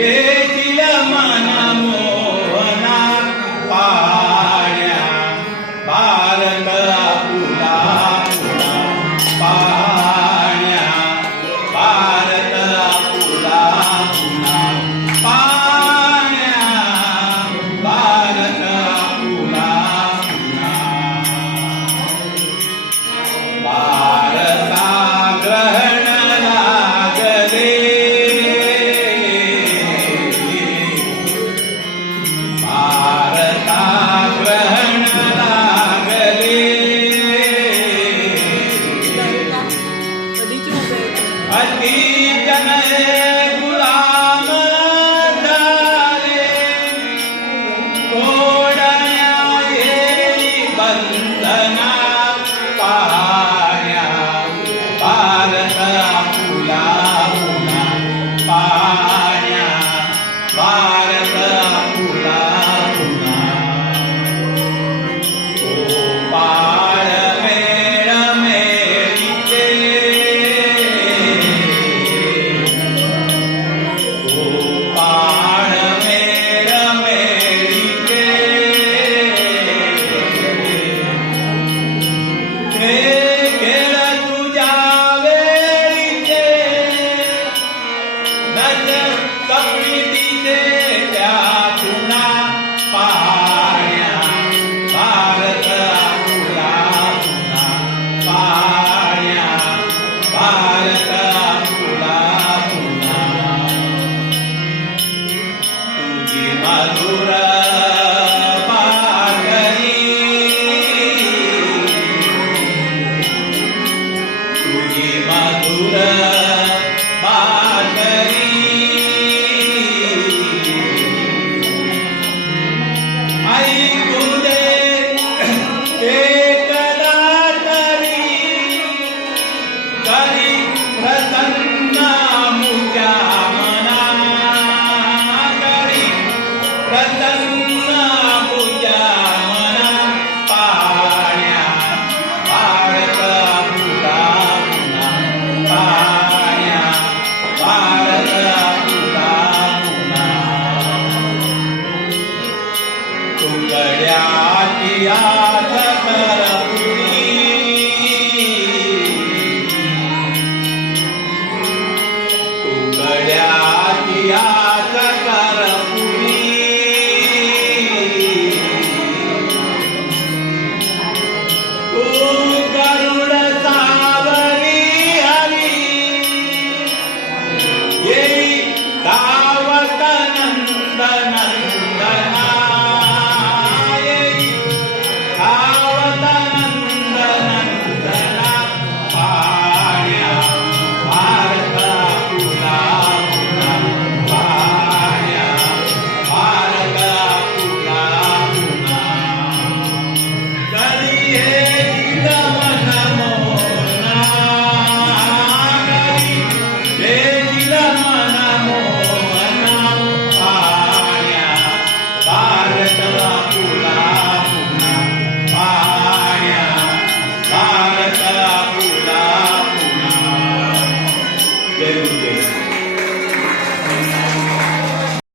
ఏ కిల మనమోనా పా Maria. Stop तुकड्या किया